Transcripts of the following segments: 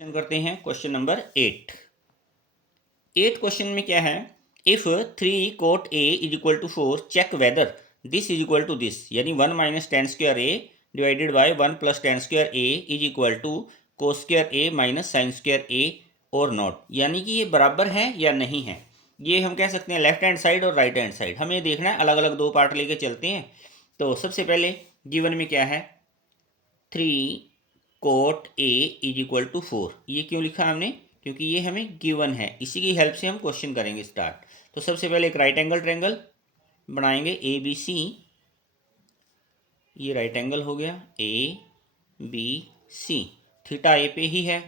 Question करते हैं question number 8 question में क्या है। If 3 cot A is equal to 4 check whether this is equal to this, यानी 1 minus tan square A divided by 1 plus tan square A is equal to cos square A minus sine square A और not, यानी कि ये बराबर है या नहीं है। ये हम कह सकते हैं लेफ्ट हैंड साइड और राइट हैंड साइड। हमें देखना है, अलग अलग दो पार्ट लेके चलते हैं। तो सबसे पहले गिवन में क्या है, 3 cot A is equal to 4। ये क्यों लिखा हमने, क्योंकि ये हमें गिवन है, इसी की हेल्प से हम क्वेश्चन करेंगे स्टार्ट। तो सबसे पहले एक राइट एंगल ट्रायंगल बनाएंगे ए बी सी। ये राइट एंगल हो गया ए बी सी। थीटा ए पे ही है,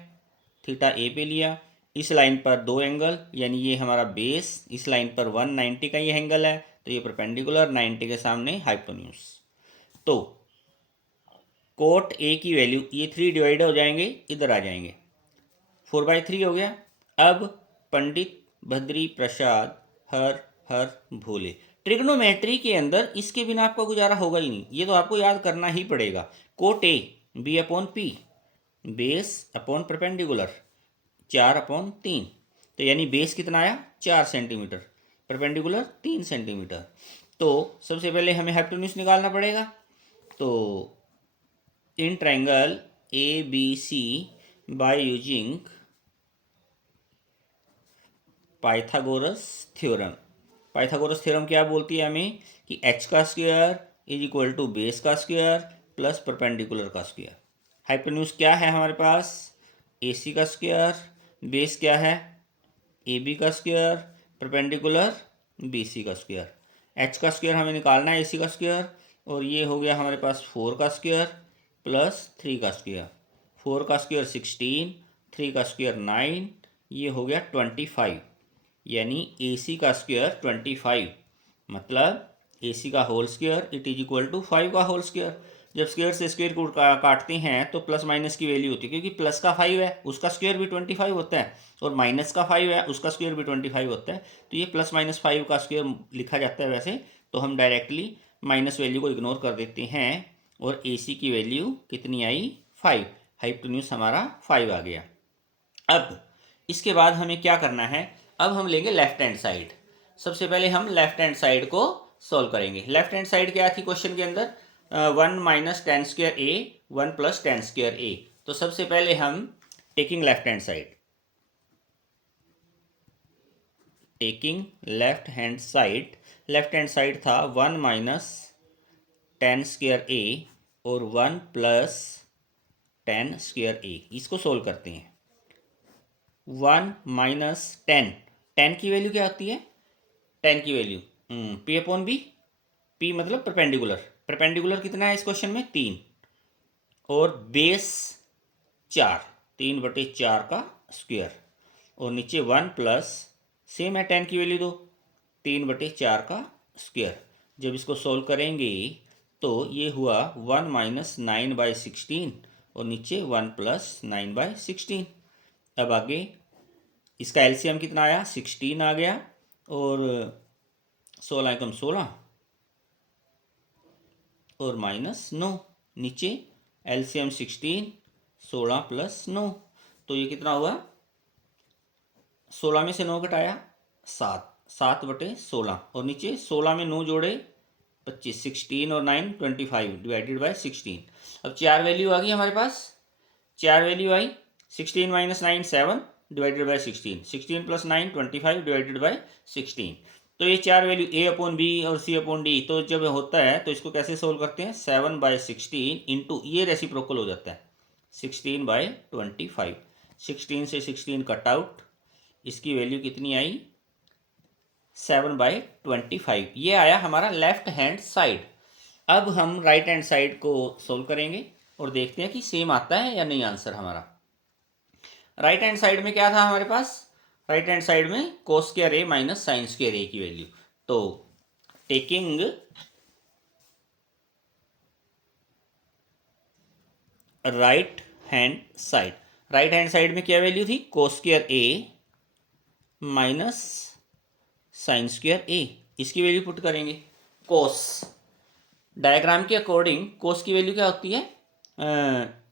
थीटा ए पे लिया। इस लाइन पर दो एंगल, यानी ये हमारा बेस, इस लाइन पर 190 का ये एंगल है, तो ये परपेंडिकुलर 90 के सामने हाइपोटेन्यूज। तो कोट ए की वैल्यू, ये 3 डिवाइड हो जाएंगे, इधर आ जाएंगे, 4/3 हो गया। अब पंडित बद्री प्रसाद हर हर भोले, ट्रिग्नोमेट्री के अंदर इसके बिना आपका गुजारा होगा ही नहीं, ये तो आपको याद करना ही पड़ेगा। Cot A B upon P, base upon perpendicular 4/3, तो यानी बेस कितना आया 4 सेंटीमीटर, परपेंडिकुलर 3 सेंटीमीटर। तो सबसे पहले हमें हाइपोटेन्यूज निकालना पड़ेगा। तो in triangle A B C by using Pythagoras theorem. Pythagoras theorem क्या बोलती है हमें कि एच का square is equal to base का स्क्वायर प्लस परपेंडिकुलर का स्क्वायर। हाइपोटेन्यूज क्या है हमारे पास, ए सी का स्क्वायर, बेस क्या है ए बी का स्क्वायर, परपेंडिकुलर बी सी का स्क्वायर। एच का स्क्वायर हमें निकालना है ए सी का स्क्वायर, और ये हो गया हमारे पास 4 का स्क्वायर प्लस 3 का स्क्वायर। 4 का स्क्वायर 16, 3 का स्क्वायर 9, ये हो गया 25, यानी ए सी का स्क्वायर 25, मतलब ए सी का whole square it is equal to 5 का होल स्क्वायर। जब स्क्वायर से स्क्वायर को काटते हैं तो प्लस माइनस की वैल्यू होती है, क्योंकि प्लस का 5 है उसका स्क्वायर भी 25 होता है, और माइनस का 5 है उसका स्क्वायर भी 25 होता है। तो ये प्लस माइनस 5 का स्क्वायर लिखा जाता है वैसे, तो हम डायरेक्टली माइनस वैल्यू को इग्नोर कर देते हैं, और ए सी की वैल्यू कितनी आई 5, हाइपोटेन्यूज हमारा 5 आ गया। अब इसके बाद हमें क्या करना है, अब हम लेंगे लेफ्ट हैंड साइड। सबसे पहले हम लेफ्ट हैंड साइड को सॉल्व करेंगे। लेफ्ट हैंड साइड क्या थी क्वेश्चन के अंदर, 1 माइनस टेन स्क्वायर ए 1 प्लस टेन स्क्वायर ए। तो सबसे पहले हम taking left hand side, taking left hand side, left hand side था 1 माइनस टेन स्क्वायर ए और 1 प्लस टेन स्क्वायर ए। इसको सोल्व करते हैं। 1 माइनस टेन, टेन की वैल्यू क्या होती है, टेन की value P upon B, P मतलब परपेंडिकुलर, परपेंडिकुलर कितना है इस क्वेश्चन में 3, और बेस 4, 3/4 का स्क्वायर, और नीचे 1 प्लस सेम है टेन की वैल्यू दो, 3/4 का स्क्वायर। जब इसको सोल्व करेंगे तो ये हुआ 1 माइनस 9/16, और नीचे 1 प्लस 9/16। अब आगे इसका एलसीएम कितना आया 16 आ गया, और 16 एकम 16 और माइनस 9, नीचे एलसीएम 16, 16 प्लस 9, तो ये कितना हुआ, 16 में से 9 घटाया 7, 7/16, और नीचे 16 में 9 जोड़े 25, 16 और 9 25 डिवाइडेड बाय 16। अब चार वैल्यू आ गई हमारे पास, चार value I, 16 minus 9 7 divided by 16, 16 plus 9 25 divided by 16। तो ये चार वैल्यू ए अपॉन बी और सी अपॉन डी, तो जब होता है तो इसको कैसे सोल्व करते हैं, 7/16 इंटू ये रेसिप्रोकल हो जाता है 16/25, 16 से 16 कट आउट, इसकी वैल्यू कितनी आई 7/25। ये आया हमारा लेफ्ट हैंड साइड। अब हम राइट हैंड साइड को सोल्व करेंगे और देखते हैं कि सेम आता है या नहीं आंसर हमारा। राइट हैंड साइड में क्या था हमारे पास, राइट हैंड साइड में कोस square A minus sine square ए की वैल्यू। तो taking right hand side, right hand side में क्या वैल्यू थी, कोस square A minus sine square ए, इसकी वैल्यू पुट करेंगे। कोस डायग्राम के अकॉर्डिंग कोस की वैल्यू क्या होती है,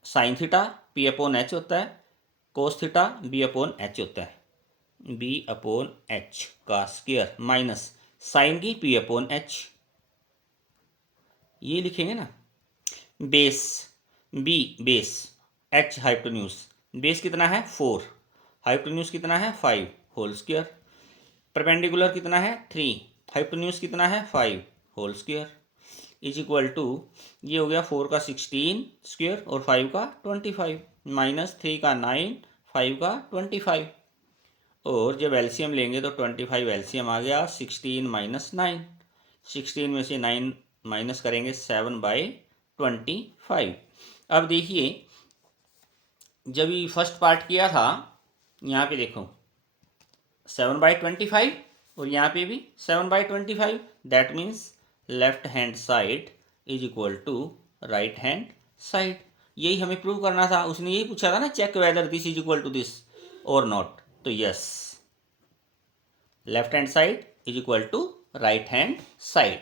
sine theta P upon H होता है, cos theta B upon H होता है, बी अपॉन एच का स्क्वायर माइनस साइन की पी अपॉन एच, ये लिखेंगे ना। Base B base, H hypotenuse, base कितना है 4, हाइपोटेन्यूज कितना है 5 होल स्क्वायर, परपेंडिकुलर कितना है 3, हाइपोटेन्यूज कितना है 5 whole square is equal to, ये हो गया 4 का 16 स्क्वायर और 5 का 25 माइनस 3 का 9, 5 का 25, और जब एलसीएम लेंगे तो 25 एलसीएम आ गया, 16 माइनस 9, 16 में से 9 माइनस करेंगे 7/25। अब देखिए जब ये फर्स्ट पार्ट किया था, यहाँ पे देखो 7/25 और यहाँ पे भी 7/25, that means left hand side is equal to right hand side. यही हमें प्रूव करना था, उसने यही पूछा था ना, check whether this is equal to this और नॉट, तो yes left hand side is equal to right hand side.